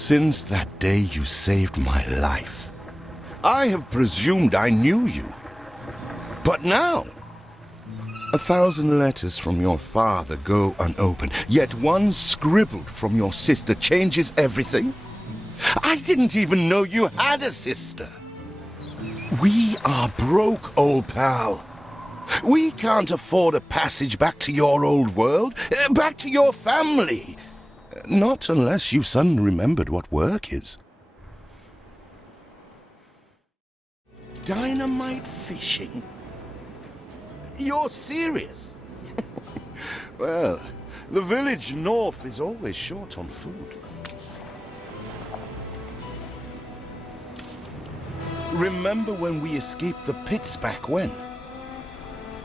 Since that day you saved my life, I have presumed I knew you. But now, 1,000 letters from your father go unopened, yet one scribbled from your sister changes everything? I didn't even know you had a sister. We are broke, old pal. We can't afford a passage back to your old world, back to your family. Not unless you suddenly remembered what work is. Dynamite fishing? You're serious? Well, the village north is always short on food. Remember when we escaped the pits back when?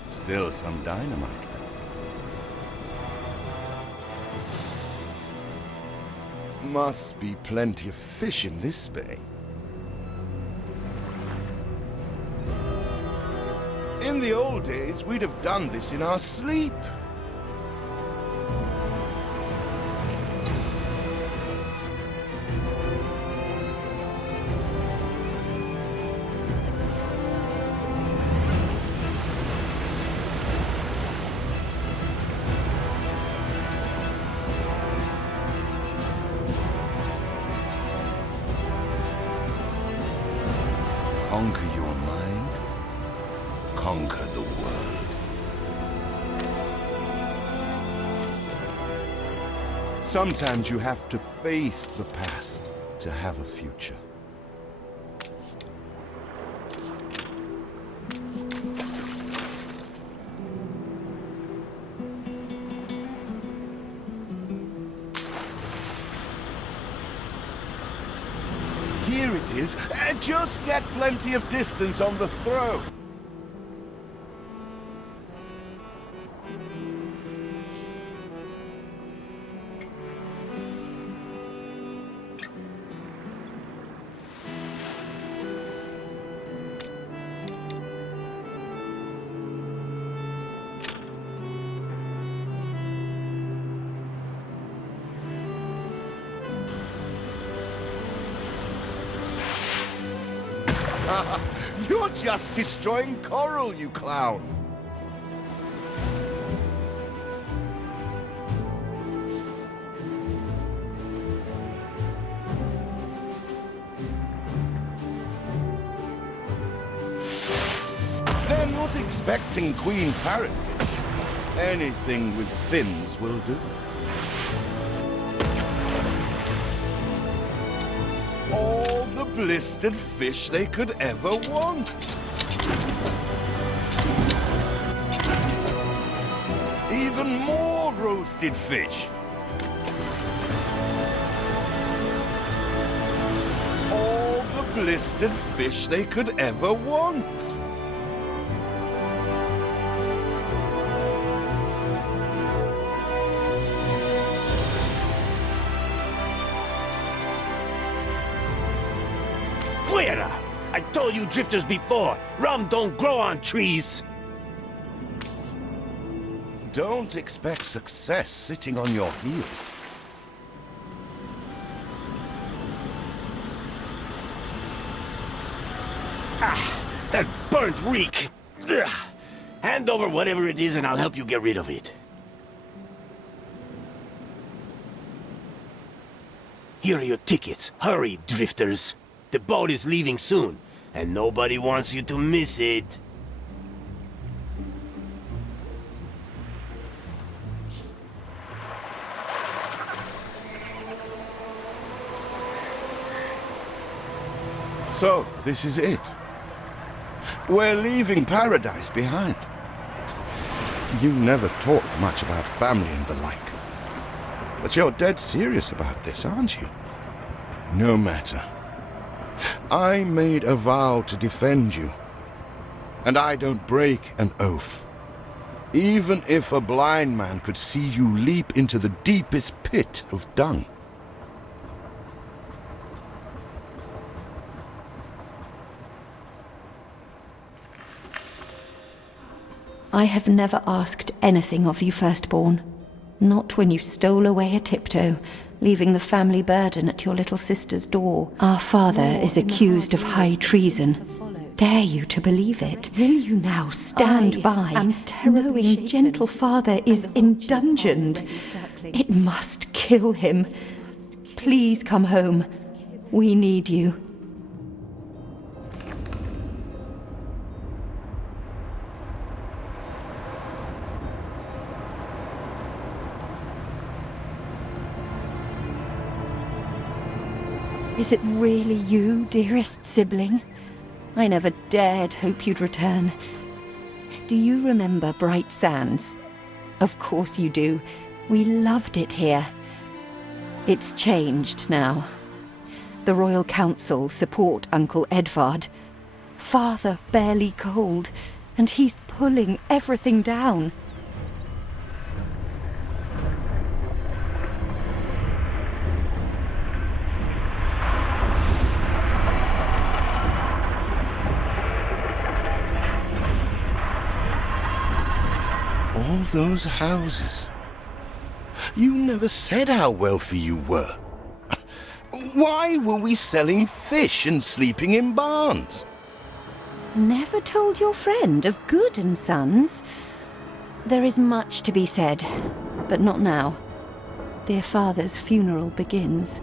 Still some dynamite left. Must be plenty of fish in this bay. In the old days, we'd have done this in our sleep. Conquer your mind, conquer the world. Sometimes you have to face the past to have a future. Here it is. Just get plenty of distance on the throw. You're just destroying coral, you clown! They're not expecting queen parrotfish. Anything with fins will do. All the blistered fish they could ever want. Even more roasted fish. All the blistered fish they could ever want. Fuera! I told you drifters before, rum don't grow on trees! Don't expect success sitting on your heels. Ah, that burnt reek! Ugh. Hand over whatever it is and I'll help you get rid of it. Here are your tickets. Hurry, drifters. The boat is leaving soon, and nobody wants you to miss it. So, this is it. We're leaving paradise behind. You never talked much about family and the like. But you're dead serious about this, aren't you? No matter. I made a vow to defend you. And I don't break an oath. Even if a blind man could see you leap into the deepest pit of dung. I have never asked anything of you, firstborn. Not when you stole away a tiptoe, leaving the family burden at your little sister's door. Our father is accused of high treason. Dare you to believe it? Will you now stand by, knowing gentle father is indungeoned? It must kill him. Please come home. We need you. Is it really you, dearest sibling? I never dared hope you'd return. Do you remember Bright Sands? Of course you do. We loved it here. It's changed now. The Royal Council support Uncle Edvard. Father barely cold, and he's pulling everything down. All those houses. You never said how wealthy you were. Why were we selling fish and sleeping in barns? Never told your friend of Good and Sons? There is much to be said, but not now. Dear father's funeral begins.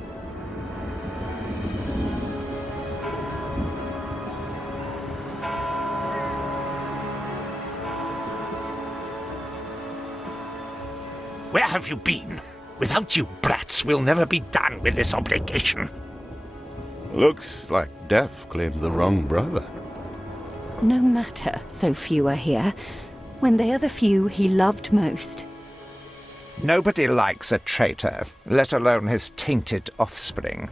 Where have you been? Without you brats, we'll never be done with this obligation. Looks like Death claimed the wrong brother. No matter, so few are here, when they are the few he loved most. Nobody likes a traitor, let alone his tainted offspring.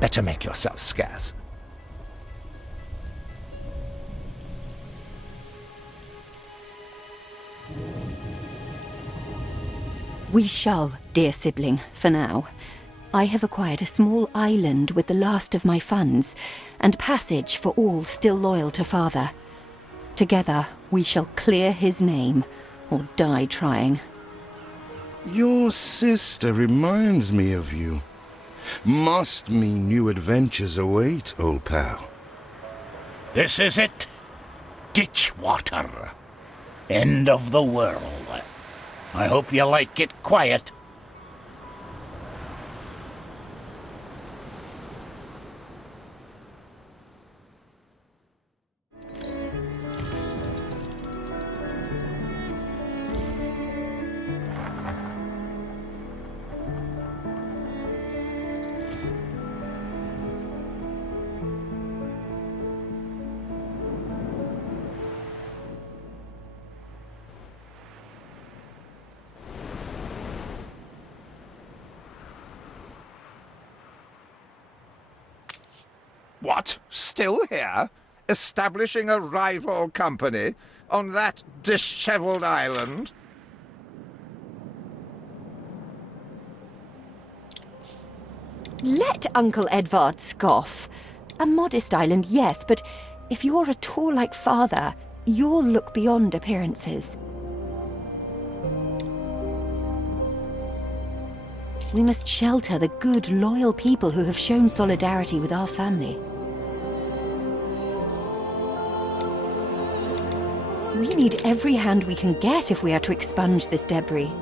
Better make yourself scarce. We shall, dear sibling, for now. I have acquired a small island with the last of my funds, and passage for all still loyal to father. Together, we shall clear his name, or die trying. Your sister reminds me of you. Must mean new adventures await, old pal. This is it. Ditch water. End of the world. I hope you like it quiet. What? Still here? Establishing a rival company on that disheveled island? Let Uncle Edvard scoff. A modest island, yes, but if you're at all like father, you'll look beyond appearances. We must shelter the good, loyal people who have shown solidarity with our family. We need every hand we can get if we are to expunge this debris.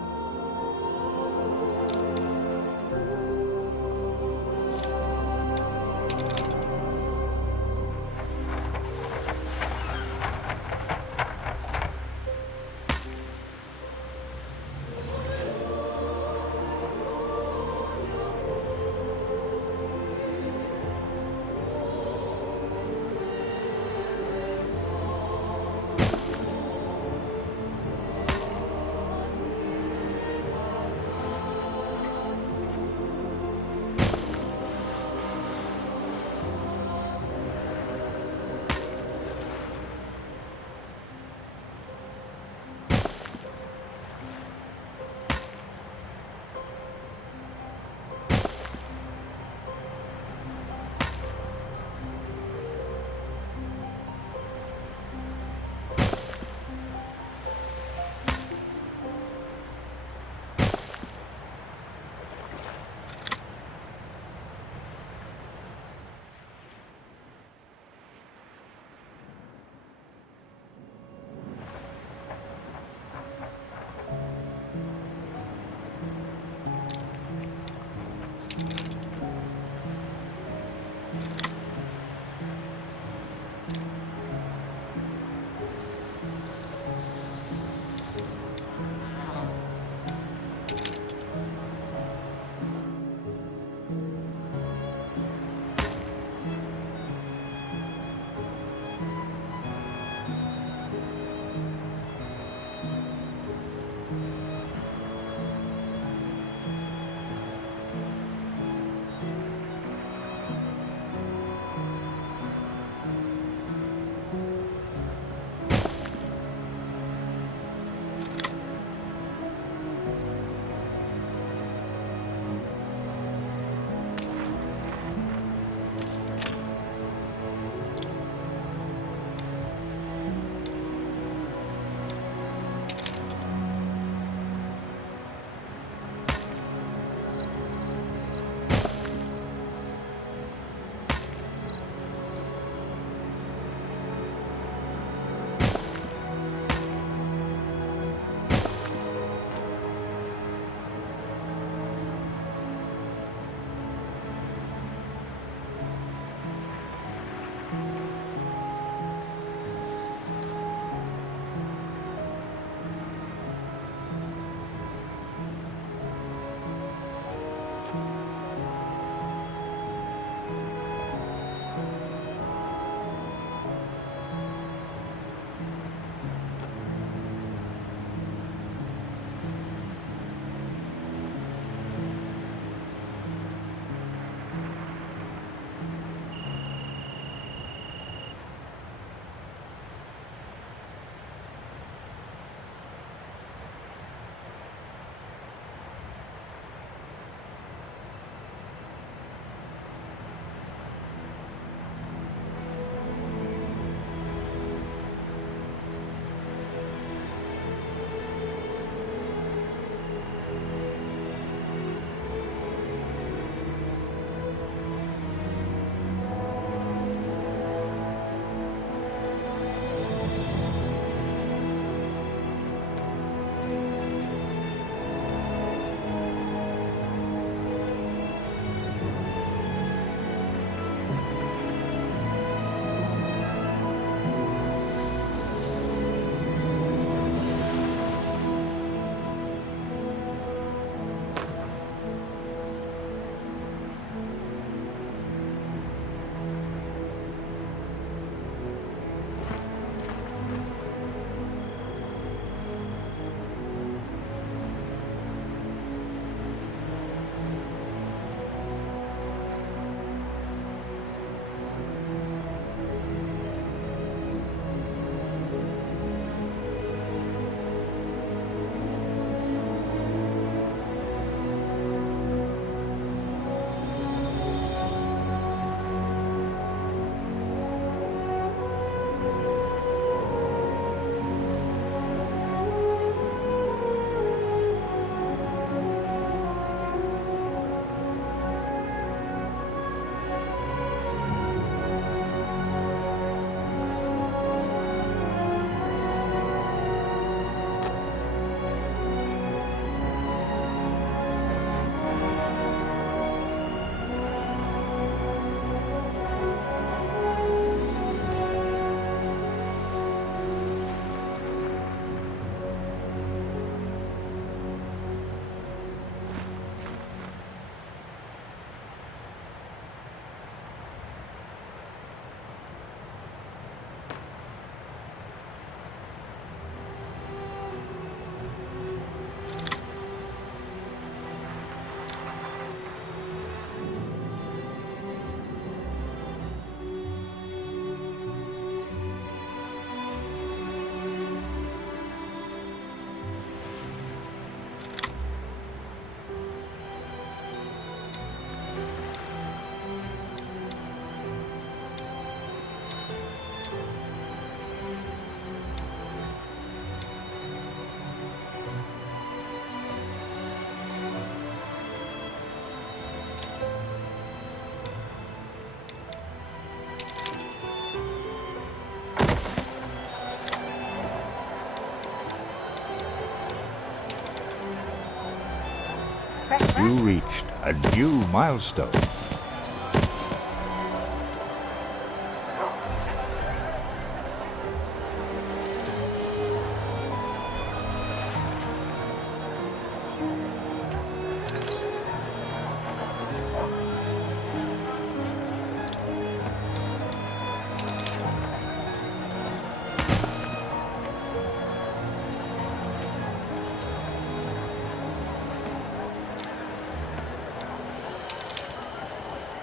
You reached a new milestone.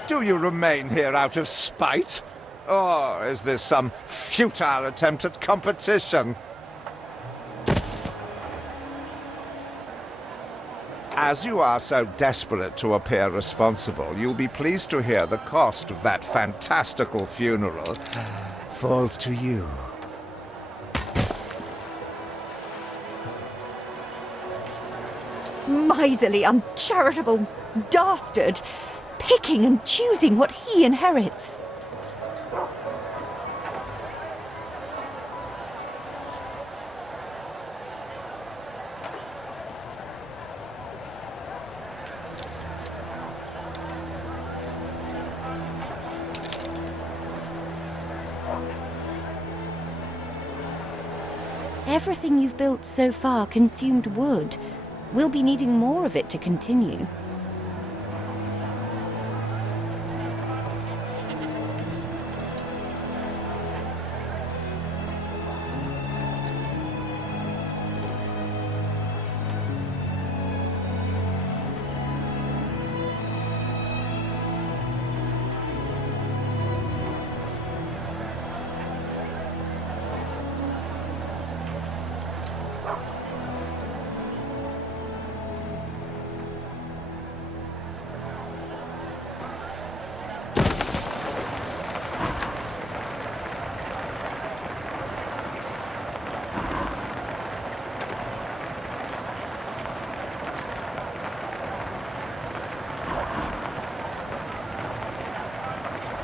Do you remain here out of spite? Or is this some futile attempt at competition? As you are so desperate to appear responsible, you'll be pleased to hear the cost of that fantastical funeral falls to you. Miserly, uncharitable dastard! Picking and choosing what he inherits. Everything you've built so far consumed wood. We'll be needing more of it to continue.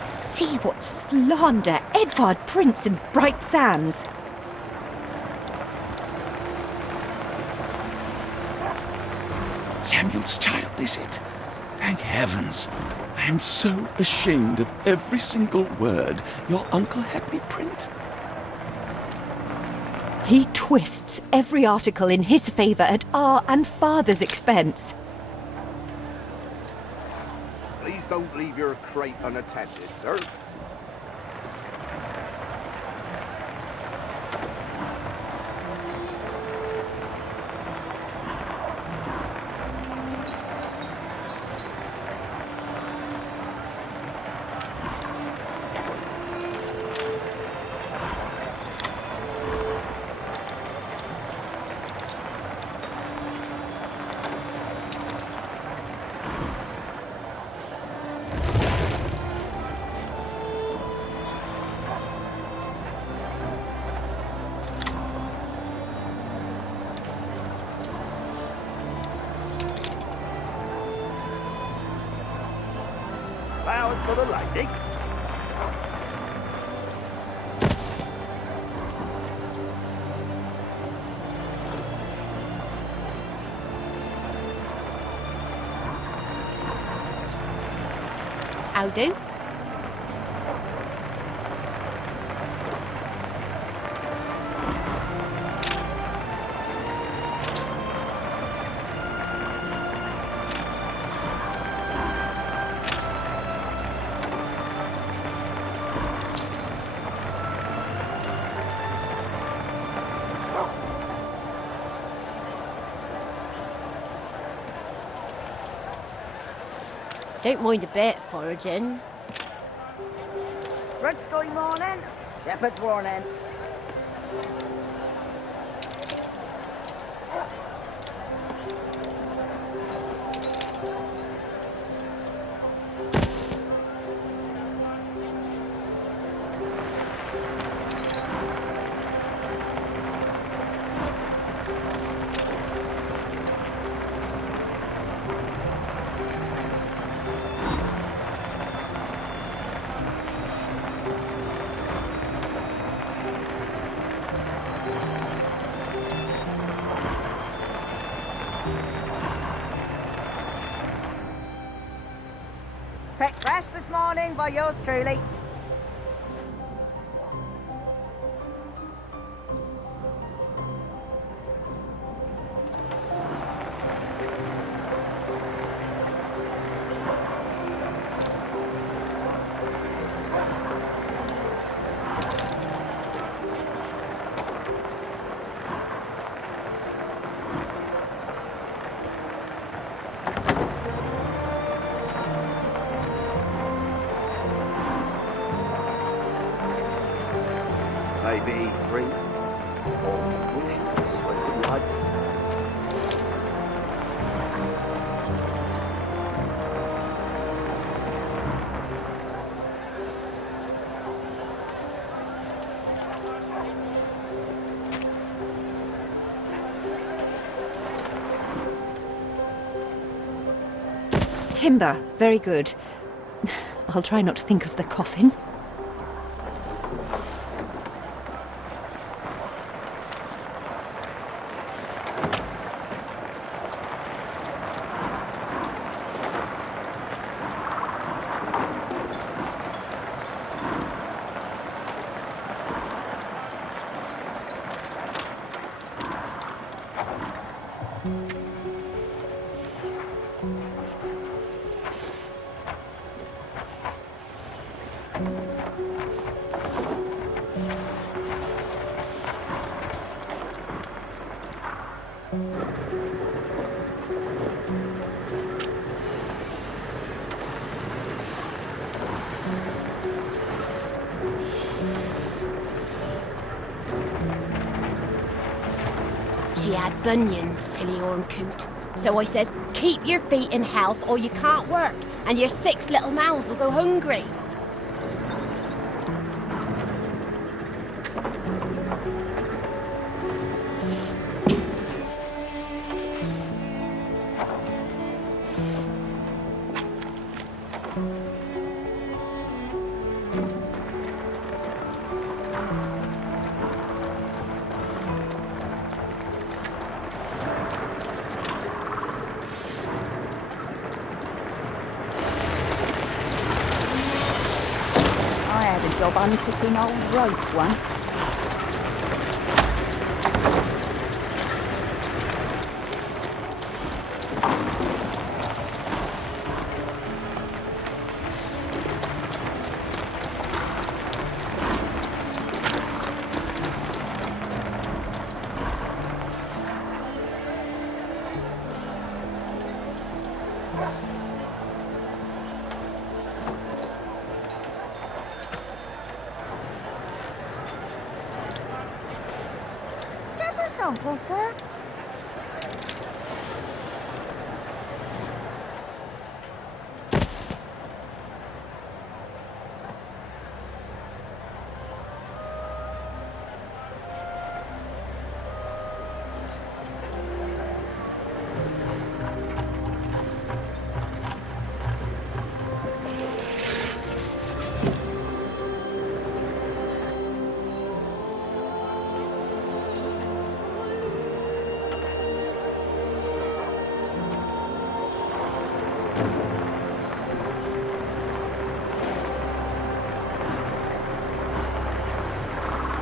See what slander Edvard Prince and Bright Sands. Samuel's child, is it? Thank heavens. I am so ashamed of every single word your uncle had me print. He twists every article in his favour at our and father's expense. Please don't leave your crate unattended, sir. Flowers for the lady. How do? Don't mind a bit foraging. Red sky morning, shepherd's warning. this morning by yours truly. Maybe 3 or 4 bushels, I would like to say. Timber, very good. I'll try not to think of the coffin. She had bunions, silly Ormcoot. So I says, keep your feet in health or you can't work, and your 6 little mouths will go hungry. I had a job unpicking old rope once. Pepper sample, sir.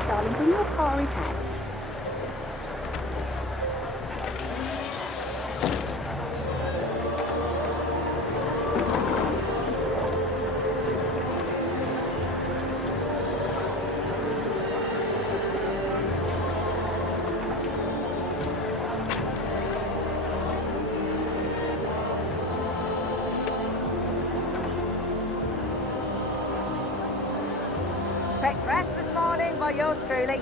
Darling, bring your Kari's hat. Quick crash this morning by yours truly.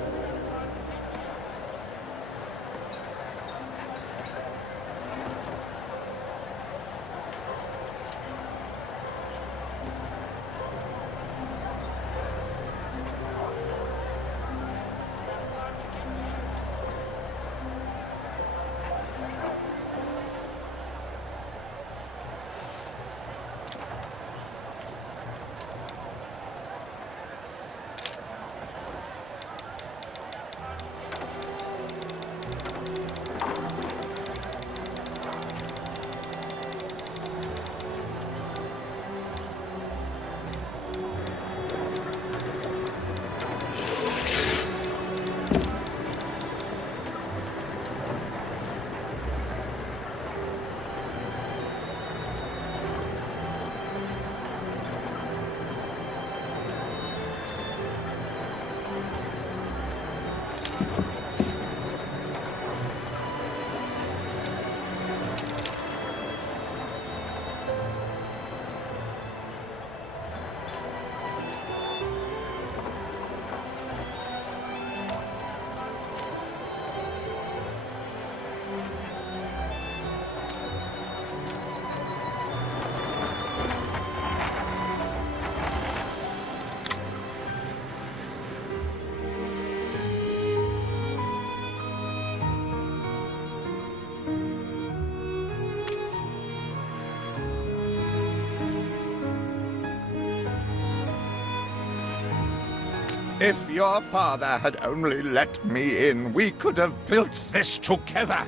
If your father had only let me in, we could have built this together.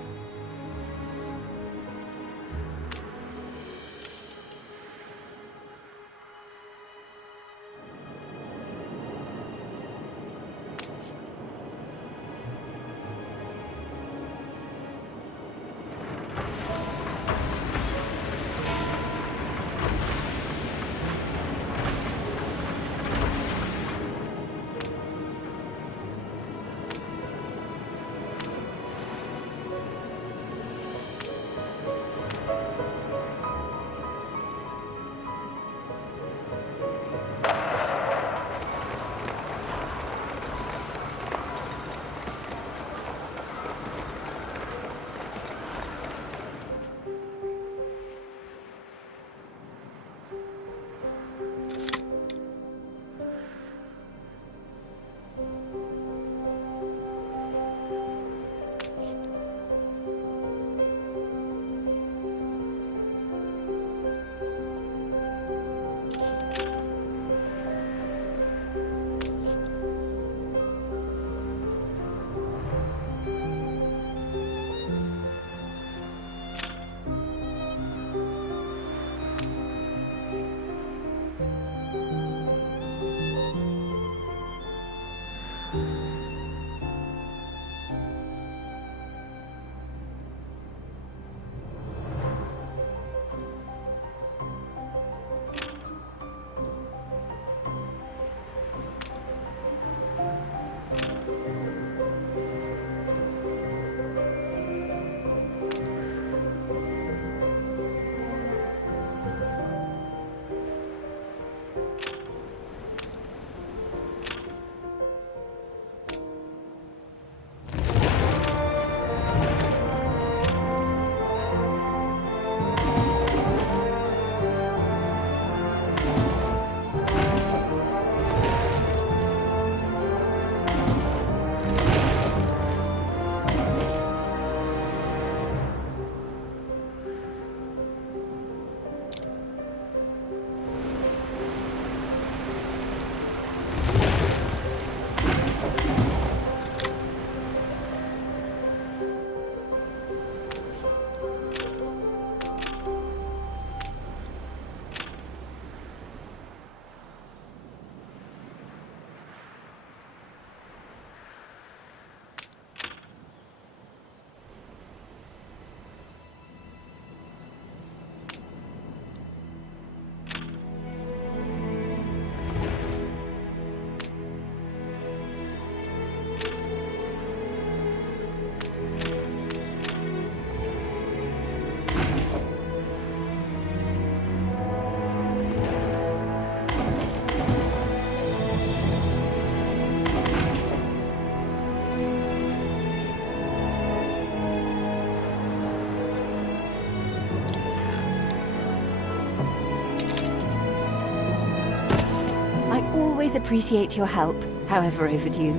Always appreciate your help, however overdue.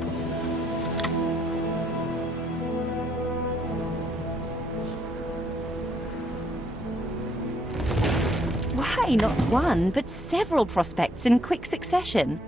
Why not one, but several prospects in quick succession?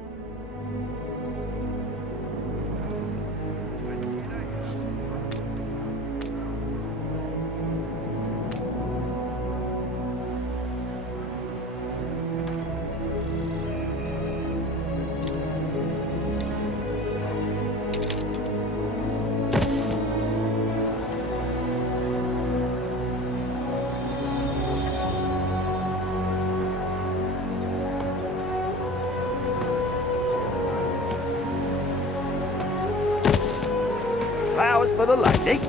Flowers for the lady.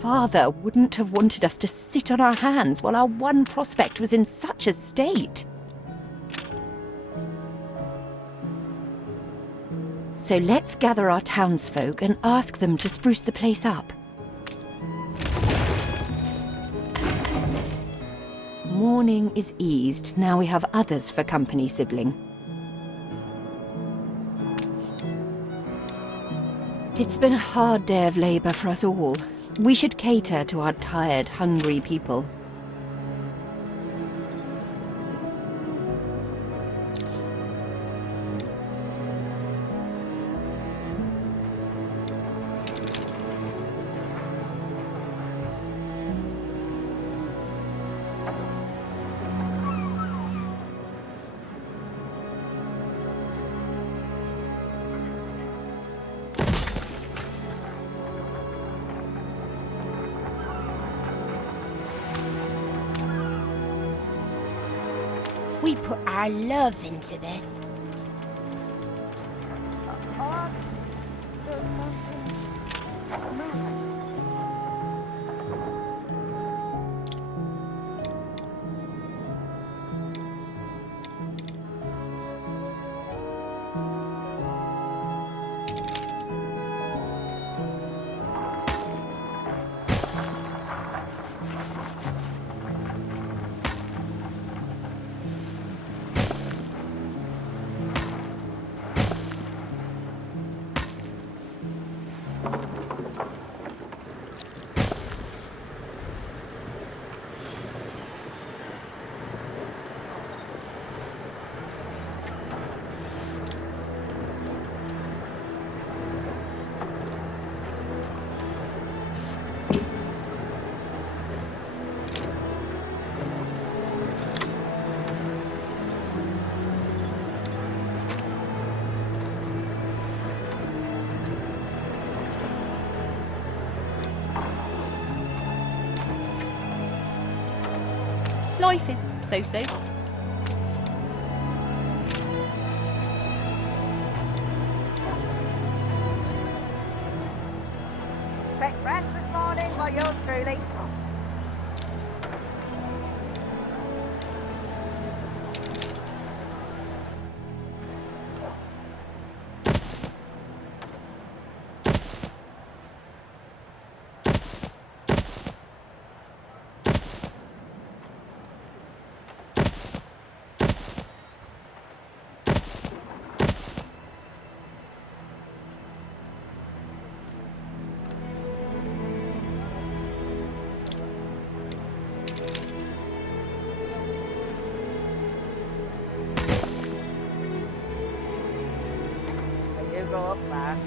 Father wouldn't have wanted us to sit on our hands while our one prospect was in such a state. So let's gather our townsfolk and ask them to spruce the place up. Mourning is eased, now we have others for company, sibling. It's been a hard day of labour for us all. We should cater to our tired, hungry people. We put our love into this. Life is so-so. Back fresh this morning by yours truly. They do grow up fast.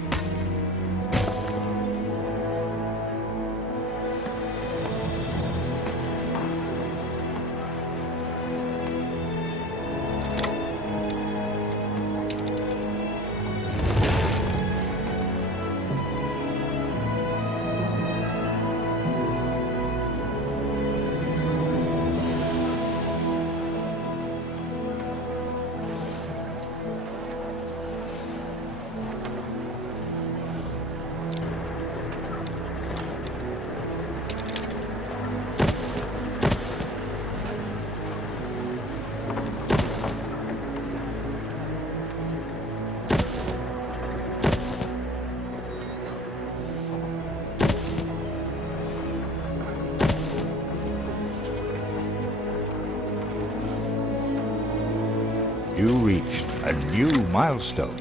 You reached a new milestone.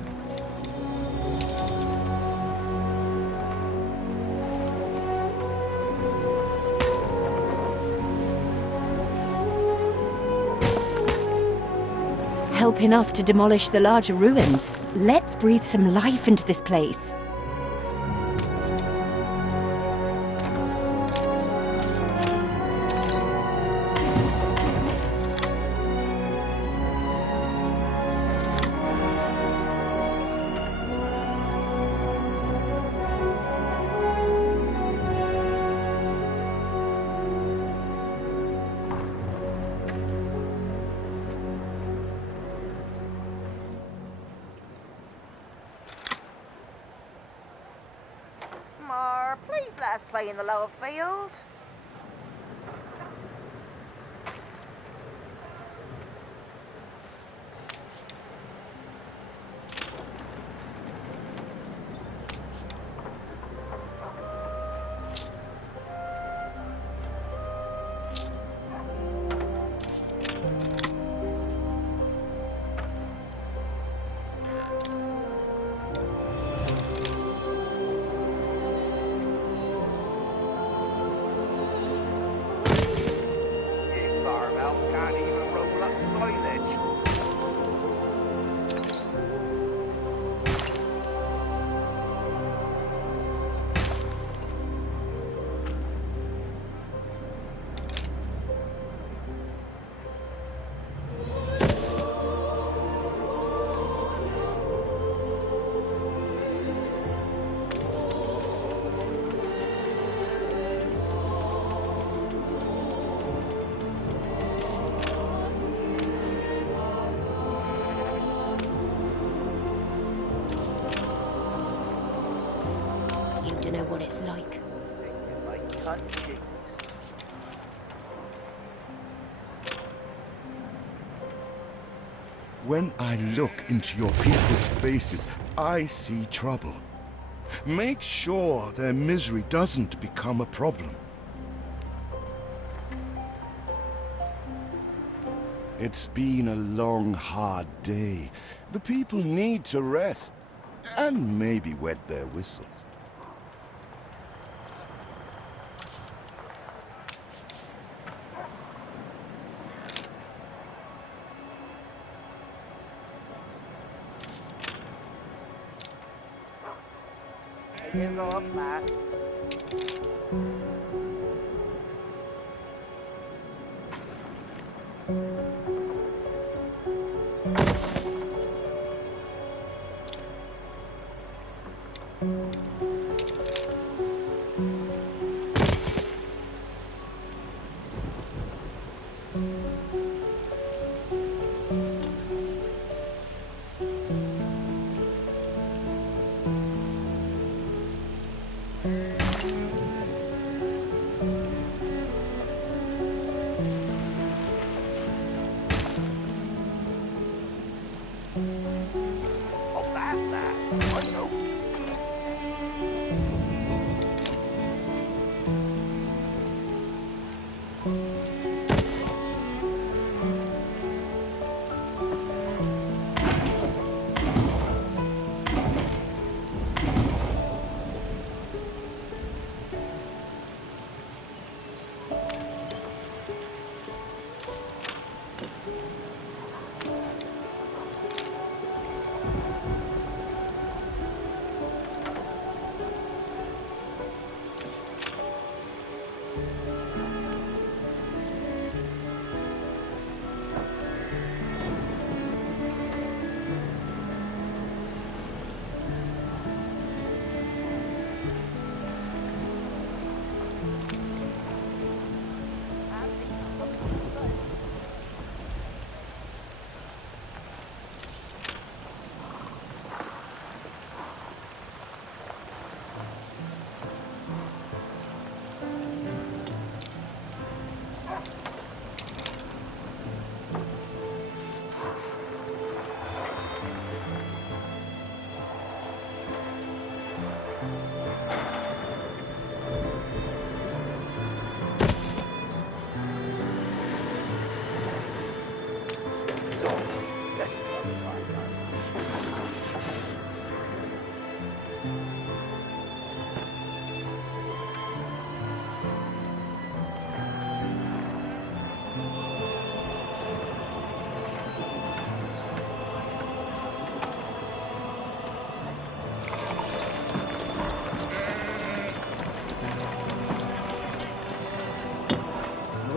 help enough to demolish the larger ruins. Let's breathe some life into this place. Mar, please let us play in the lower field. Can't even roll up silage. You don't know what it's like. Like cut cheese. When I look into your people's faces, I see trouble. Make sure their misery doesn't become a problem. It's been a long, hard day. The people need to rest, and maybe wet their whistles. They do go up fast.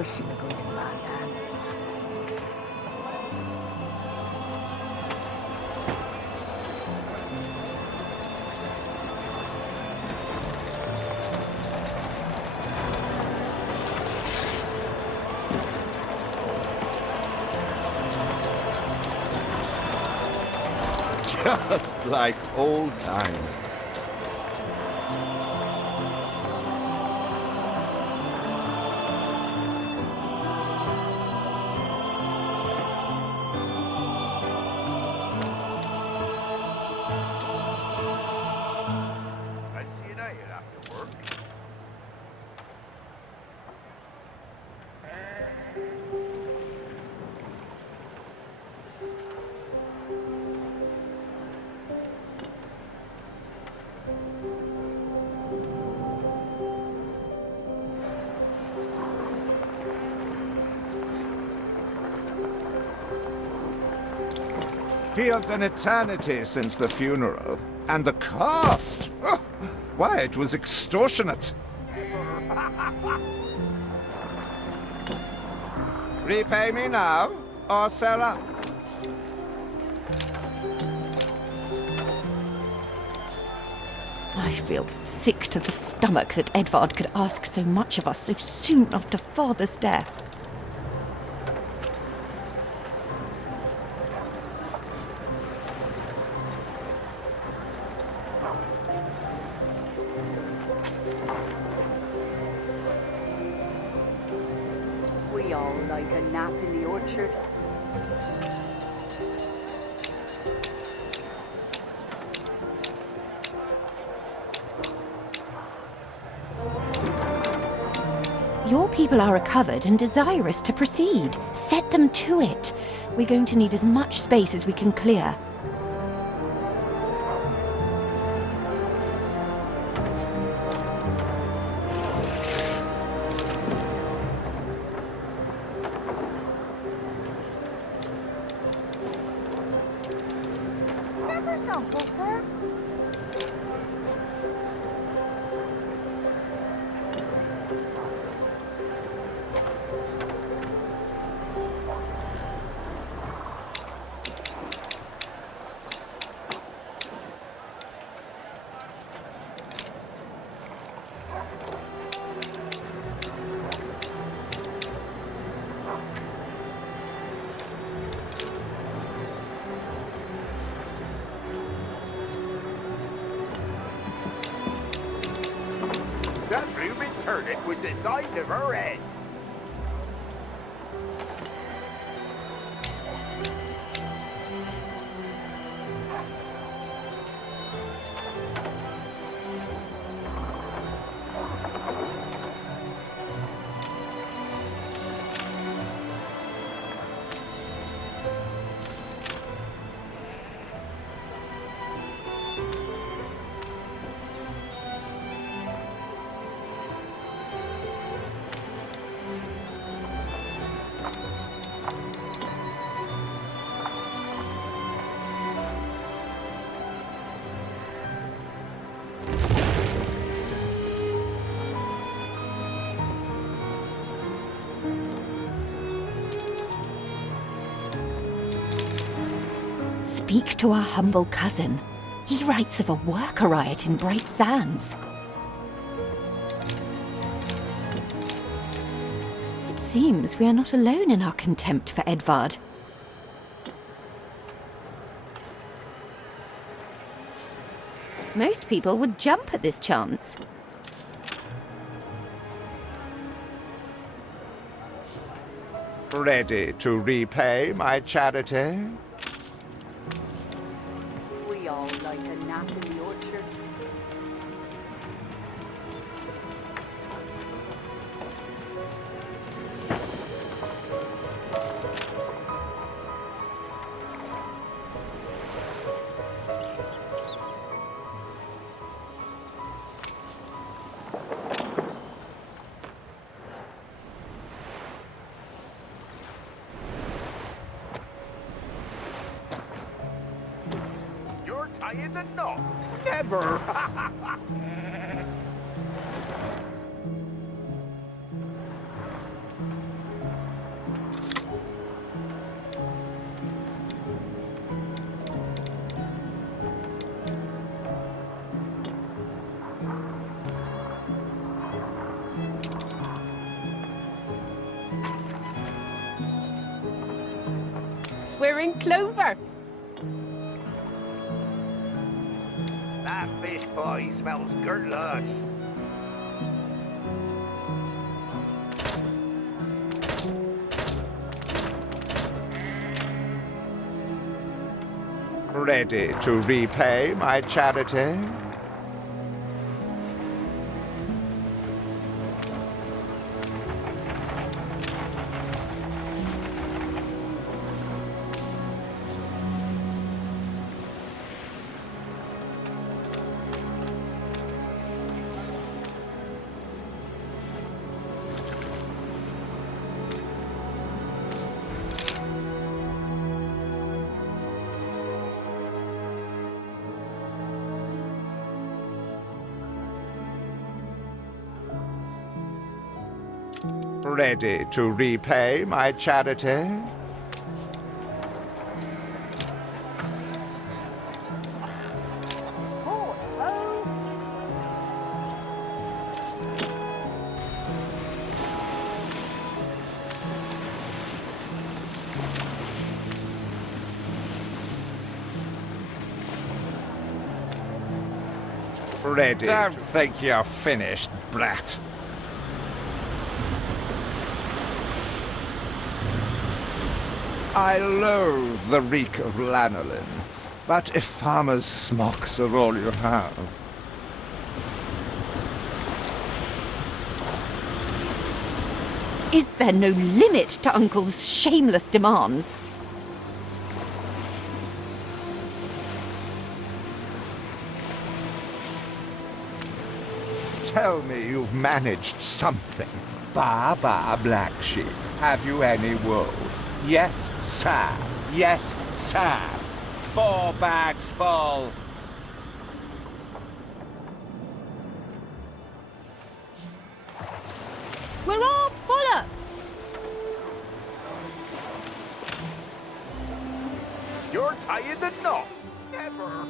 wish you were going to the ball dance. Just like old times. Fancy an ale after work? Feels an eternity since the funeral. And the cost! Oh, why, it was extortionate. Repay me now, or sell up. I feel sick to the stomach that Edvard could ask so much of us so soon after Father's death. We all like a nap in the orchard. Your people are recovered and desirous to proceed. Set them to it. We're going to need as much space as we can clear. Never sample, sir. That bloomin' turnip was the size of her head. Speak to our humble cousin. He writes of a worker riot in Bright Sands. It seems we are not alone in our contempt for Edvard. Most people would jump at this chance. Ready to repay my charity? We all like a nap in the orchard. You're tying the knot. Never. wearing clover. That fish pie smells good-lush. Ready to repay my charity? Ready to repay my charity? Port, ho! Ready. Don't think you're finished, brat. I loathe the reek of lanolin, but if farmers' smocks are all you have... Is there no limit to Uncle's shameless demands? Tell me you've managed something. Ba, black sheep. Have you any wool? Yes, sir. Yes, sir. 4 bags full. We're all full up. You're tying the knot. Never.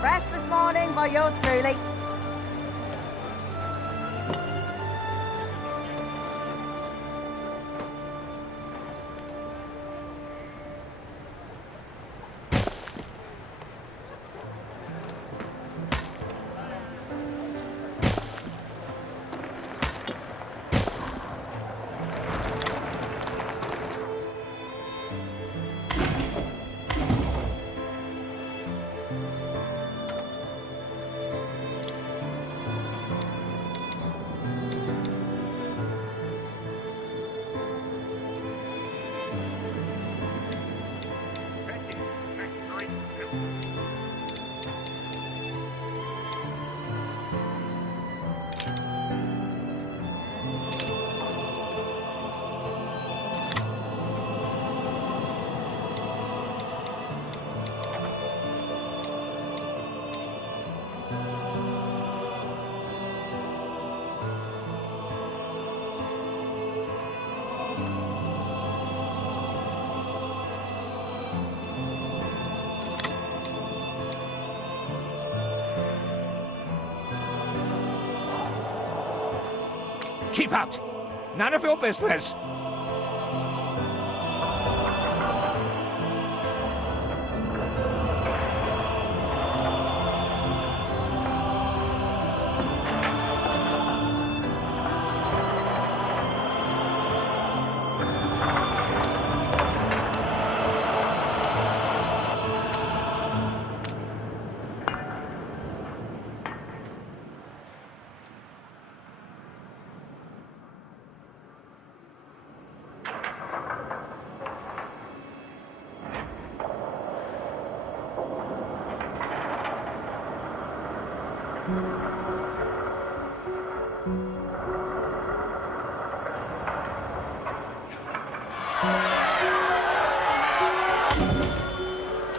Fresh this morning by yours truly. Keep out! None of your business!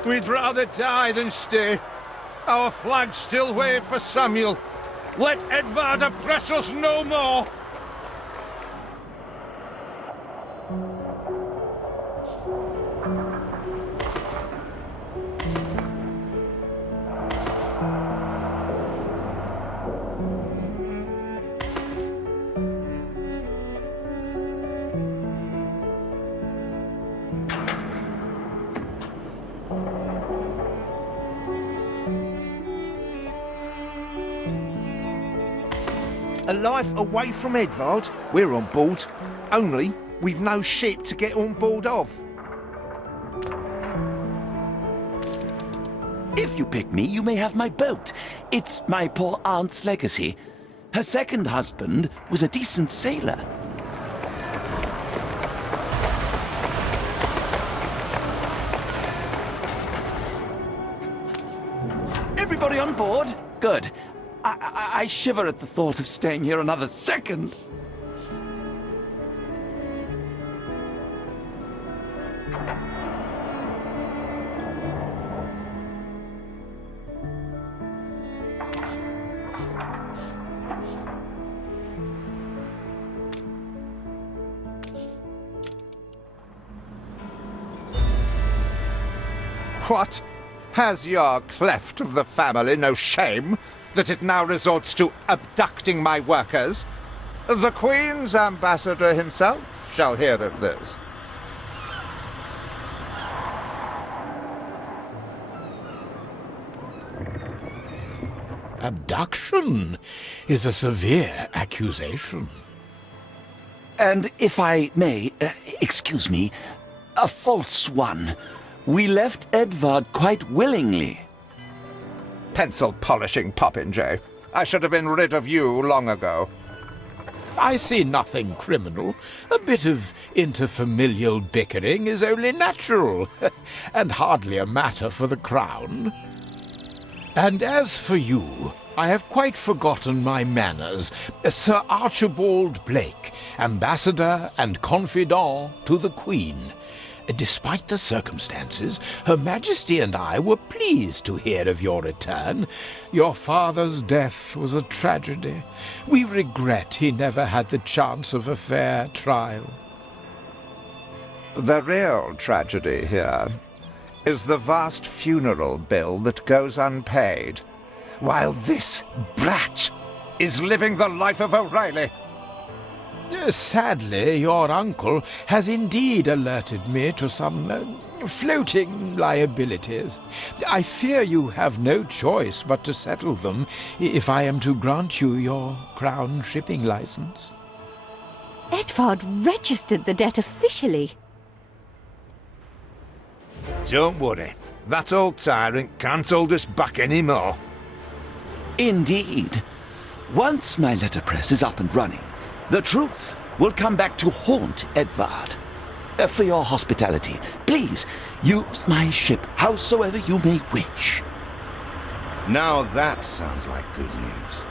We'd rather die than stay. Our flags still wave for Samuel. Let Edvard oppress us no more! A life away from Edvard? We're on board. Only, we've no ship to get on board of. If you pick me, you may have my boat. It's my poor aunt's legacy. Her second husband was a decent sailor. Everybody on board? Good. I shiver at the thought of staying here another second. What? Has your cleft of the family no shame that it now resorts to abducting my workers? The Queen's ambassador himself shall hear of this. Abduction is a severe accusation. And if I may, excuse me, a false one. We left Edvard quite willingly. Pencil polishing popinjay. I should have been rid of you long ago. I see nothing criminal. A bit of interfamilial bickering is only natural, and hardly a matter for the crown. And as for you, I have quite forgotten my manners. Sir Archibald Blake, ambassador and confidant to the Queen. Despite the circumstances, Her Majesty and I were pleased to hear of your return. Your father's death was a tragedy. We regret he never had the chance of a fair trial. The real tragedy here is the vast funeral bill that goes unpaid, while this brat is living the life of O'Reilly. Sadly, your uncle has indeed alerted me to some floating liabilities. I fear you have no choice but to settle them if I am to grant you your crown shipping license. Edvard registered the debt officially. Don't worry. That old tyrant can't hold us back anymore. Indeed. Once my letterpress is up and running, the truth will come back to haunt Edvard. For your hospitality, please use my ship howsoever you may wish. Now that sounds like good news.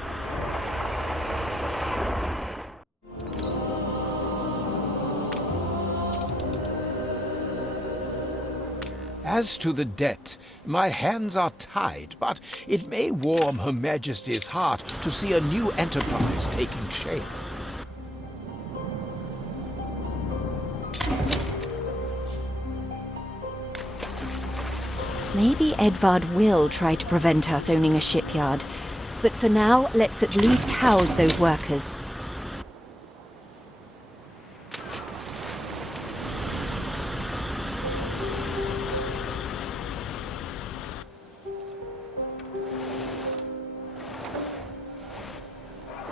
As to the debt, my hands are tied, but it may warm Her Majesty's heart to see a new enterprise taking shape. Maybe Edvard will try to prevent us owning a shipyard, but for now, let's at least house those workers.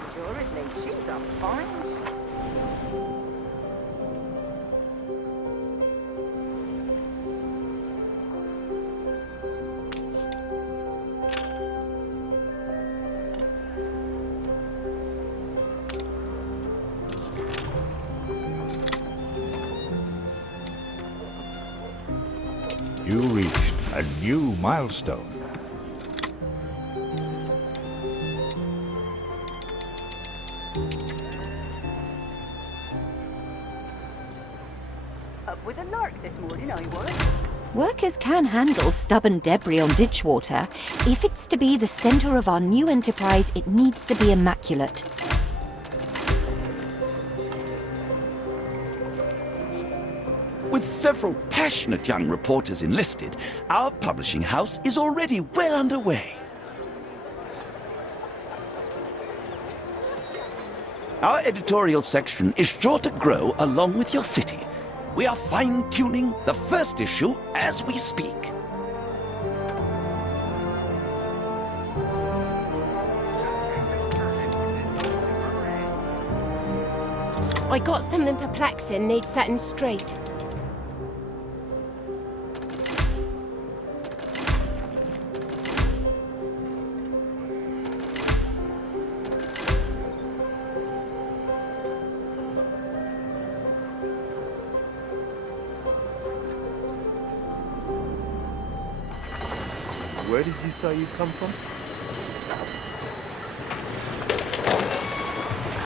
Assuredly, she's a fine. You reached a new milestone. Up with a lark this morning, I was. Workers can handle stubborn debris on ditch water. If it's to be the centre of our new enterprise, it needs to be immaculate. With several passionate young reporters enlisted, our publishing house is already well underway. Our editorial section is sure to grow along with your city. We are fine-tuning the first issue as we speak. I got something perplexing, needs setting straight. Where did you say you come from?